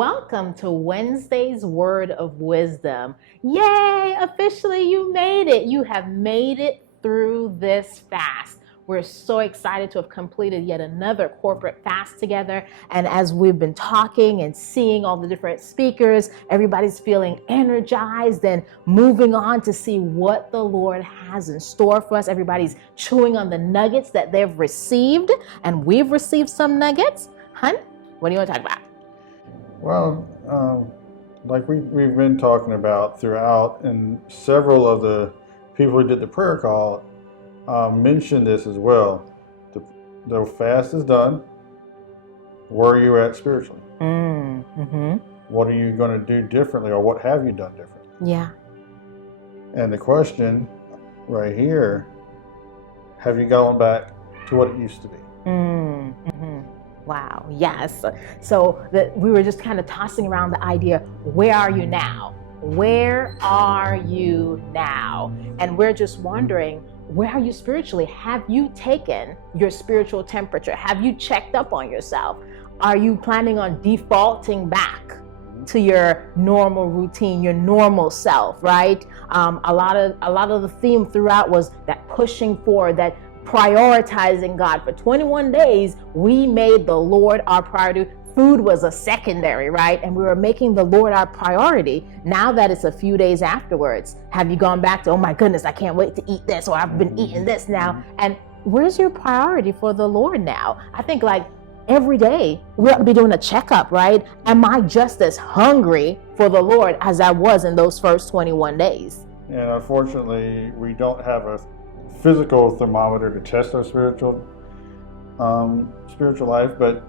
Welcome to Wednesday's Word of Wisdom. Yay! Officially, you made it. You have made it through this fast. We're so excited to have completed yet another corporate fast together. And as we've been talking and seeing all the different speakers, everybody's feeling energized and moving on to see what the Lord has in store for us. Everybody's chewing on the nuggets that they've received, and we've received some nuggets. Hun, what do you want to talk about? Well, like we've been talking about throughout, and several of the people who did the prayer call mentioned this as well. The fast is done. Where are you at spiritually? Mm-hmm. What are you going to do differently, or what have you done differently? Yeah. And the question right here, have you gone back to what it used to be? Mm-hmm. Wow, yes. So we were just kind of tossing around the idea, where are you now? Where are you now? And we're just wondering, where are you spiritually? Have you taken your spiritual temperature? Have you checked up on yourself? Are you planning on defaulting back to your normal routine, your normal self, right? A lot of the theme throughout was that pushing forward, that prioritizing God. For 21 days, we made the Lord our priority. Food was a secondary, right? And we were making the Lord our priority. Now that it's a few days afterwards, have you gone back to, oh my goodness, I can't wait to eat this, or I've been eating this now? And where's your priority for the Lord now? I think like every day we ought to be doing a checkup, right? Am I just as hungry for the Lord as I was in those first 21 days? And unfortunately, we don't have a physical thermometer to test our spiritual life, but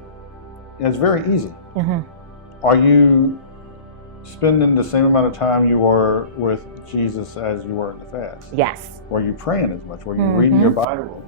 it's very easy. Mm-hmm. Are you spending the same amount of time you were with Jesus as you were in the fast? Yes. Were you praying as much? Were you reading your Bible?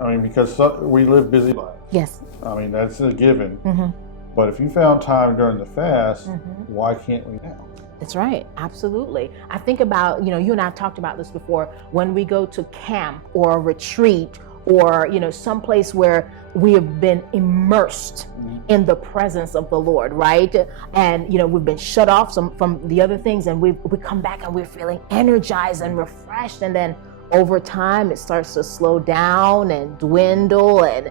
I mean, because we live busy lives. Yes. I mean, that's a given. Mm-hmm. But if you found time during the fast, why can't we now? That's right. Absolutely. I think about, you and I have talked about this before, when we go to camp or a retreat or, someplace where we have been immersed in the presence of the Lord, right? And, we've been shut off from the other things, and we come back and we're feeling energized and refreshed. And then over time, it starts to slow down and dwindle, and,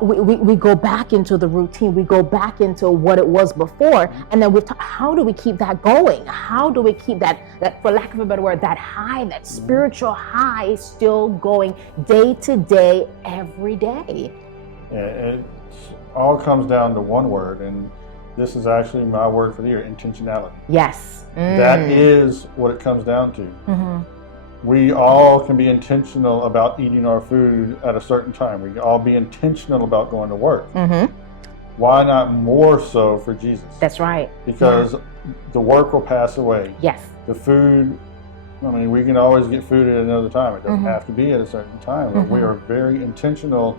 we go back into the routine. We go back into what it was before. And then how do we keep that going? How do we keep that, for lack of a better word, that high, that spiritual high still going day to day, every day? It all comes down to one word, and this is actually my word for the year: intentionality. Yes. That is what it comes down to. Mm-hmm. We all can be intentional about eating our food at a certain time. We can all be intentional about going to work. Mm-hmm. Why not more so for Jesus? That's right. Because the work will pass away. Yes. The food, I mean, we can always get food at another time. It doesn't have to be at a certain time. But we are very intentional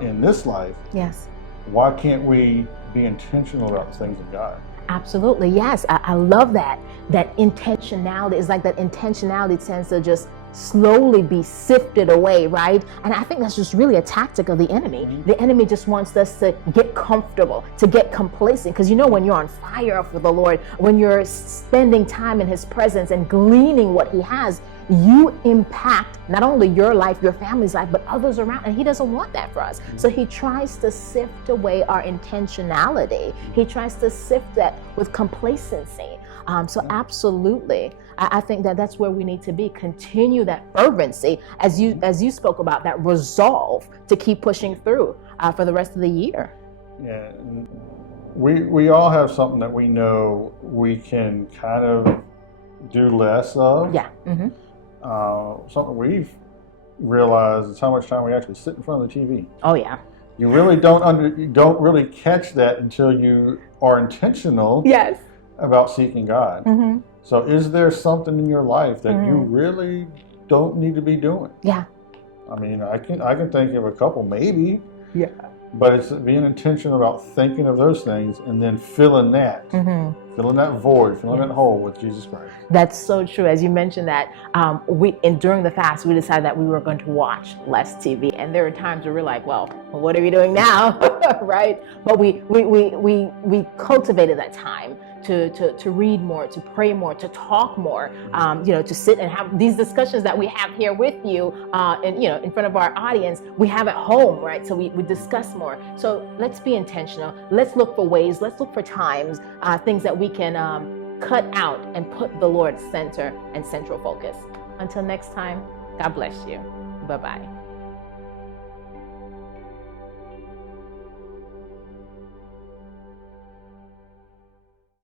in this life. Yes. Why can't we be intentional about the things of God? Absolutely, yes. I love that. That intentionality is like that intentionality tends to just slowly be sifted away, right? And I think that's just really a tactic of the enemy. Mm-hmm. The enemy just wants us to get comfortable, to get complacent. Because when you're on fire for the Lord, when you're spending time in His presence and gleaning what He has, you impact not only your life, your family's life, but others around. And He doesn't want that for us. So He tries to sift away our intentionality. He tries to sift that with complacency. So absolutely, I think that's where we need to be. Continue that fervency, as you spoke about, that resolve to keep pushing through for the rest of the year. Yeah, we all have something that we know we can kind of do less of. Yeah. Mm-hmm. Something we've realized is how much time we actually sit in front of the TV. Oh yeah. You really don't really catch that until you are intentional. Yes. About seeking God. Mm-hmm. So is there something in your life that you really don't need to be doing? Yeah. I mean, I can think of a couple, maybe. Yeah. But it's being intentional about thinking of those things and then filling that void, filling that hole with Jesus Christ. That's so true. As you mentioned that, during the fast, we decided that we were going to watch less TV. And there are times where we're like, well, what are we doing now? Right? But we cultivated that time to read more, to pray more, to talk more, to sit and have these discussions that we have here with you, and in front of our audience, we have at home, right? So we discuss more. So let's be intentional. Let's look for ways. Let's look for times, things that we can cut out and put the Lord center and central focus. Until next time, God bless you. Bye-bye.